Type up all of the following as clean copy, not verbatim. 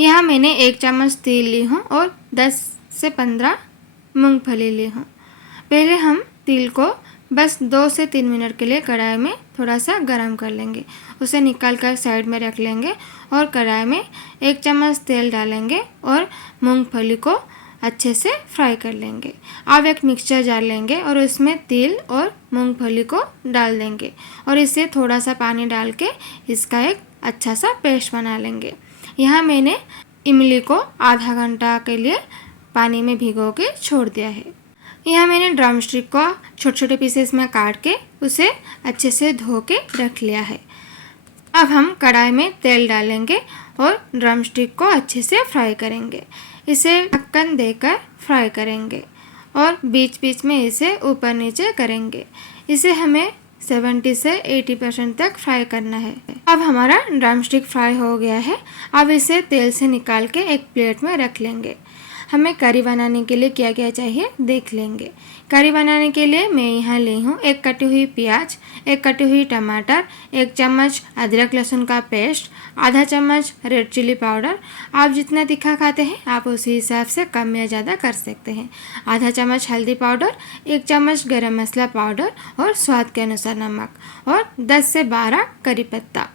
यहाँ मैंने 1 चम्मच तेल ली हूँ और 10 से 15 मूंगफली ली हूँ। पहले हम तिल को बस 2 से 3 मिनट के लिए कढ़ाई में थोड़ा सा गरम कर लेंगे। उसे निकाल कर साइड में रख लेंगे और कढ़ाई में 1 चम्मच तेल डालेंगे और मूंगफली को अच्छे से फ्राई कर लेंगे। अब एक मिक्सचर जार लेंगे और उसमें तिल और मूंगफली को डाल देंगे और इसे थोड़ा सा पानी डाल के इसका एक अच्छा सा पेस्ट बना लेंगे। यहाँ मैंने इमली को आधा घंटा के लिए पानी में भिगो के छोड़ दिया है। यहाँ मैंने ड्रम स्टिक को छोटे छोटे पीसेस में काट के उसे अच्छे से धो के रख लिया है। अब हम कढ़ाई में तेल डालेंगे और ड्रम स्टिक को अच्छे से फ्राई करेंगे। इसे ढक्कन देकर फ्राई करेंगे और बीच बीच में इसे ऊपर नीचे करेंगे। इसे हमें 70 से 80% तक फ्राई करना है। अब हमारा ड्रम स्टिक फ्राई हो गया है। अब इसे तेल से निकाल के एक प्लेट में रख लेंगे। हमें करी बनाने के लिए क्या क्या चाहिए देख लेंगे। करी बनाने के लिए मैं यहाँ ली हूँ 1 कटी हुई प्याज, 1 कटी हुई टमाटर, 1 चम्मच अदरक लहसुन का पेस्ट, आधा चम्मच रेड चिली पाउडर। आप जितना तीखा खाते हैं आप उसी हिसाब से कम या ज़्यादा कर सकते हैं। आधा चम्मच हल्दी पाउडर, 1 चम्मच गरम मसाला पाउडर और स्वाद के अनुसार नमक और 10 से 12 करी पत्ता।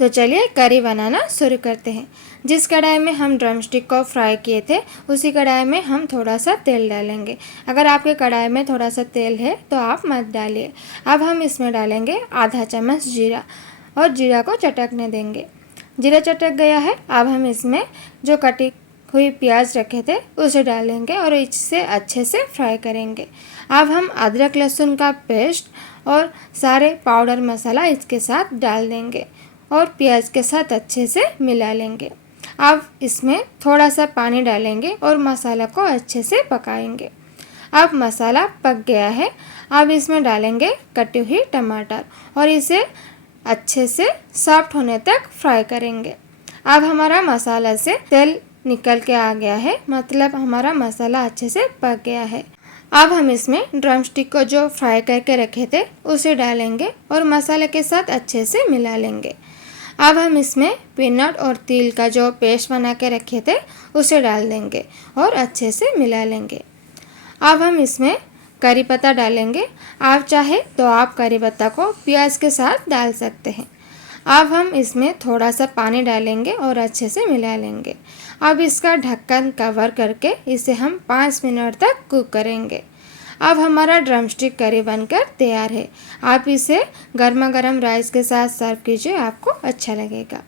तो चलिए करी बनाना शुरू करते हैं। जिस कढ़ाई में हम ड्रम स्टिक को फ्राई किए थे उसी कढ़ाई में हम थोड़ा सा तेल डालेंगे। अगर आपके कढ़ाई में थोड़ा सा तेल है तो आप मत डालिए। अब हम इसमें डालेंगे आधा चम्मच जीरा और जीरा को चटकने देंगे। जीरा चटक गया है। अब हम इसमें जो कटी हुई प्याज रखे थे उसे डालेंगे और इसे अच्छे से फ्राई करेंगे। अब हम अदरक लहसुन का पेस्ट और सारे पाउडर मसाला इसके साथ डाल देंगे और प्याज के साथ अच्छे से मिला लेंगे। अब इसमें थोड़ा सा पानी डालेंगे और मसाला को अच्छे से पकाएंगे। अब मसाला पक गया है। अब इसमें डालेंगे कटी हुई टमाटर और इसे अच्छे से सॉफ्ट होने तक फ्राई करेंगे। अब हमारा मसाला से तेल निकल के आ गया है, मतलब हमारा मसाला अच्छे से पक गया है। अब हम इसमें ड्रम स्टिक को जो फ्राई करके रखे थे उसे डालेंगे और मसाले के साथ अच्छे से मिला लेंगे। अब हम इसमें पीनट और तिल का जो पेस्ट बना के रखे थे उसे डाल देंगे और अच्छे से मिला लेंगे। अब हम इसमें करी पत्ता डालेंगे। आप चाहे तो आप करी पत्ता को प्याज के साथ डाल सकते हैं। अब हम इसमें थोड़ा सा पानी डालेंगे और अच्छे से मिला लेंगे। अब इसका ढक्कन कवर करके इसे हम 5 मिनट तक कुक करेंगे। अब हमारा ड्रम स्टिक करी बनकर तैयार है। आप इसे गर्मा गर्म राइस के साथ सर्व कीजिए, आपको अच्छा लगेगा।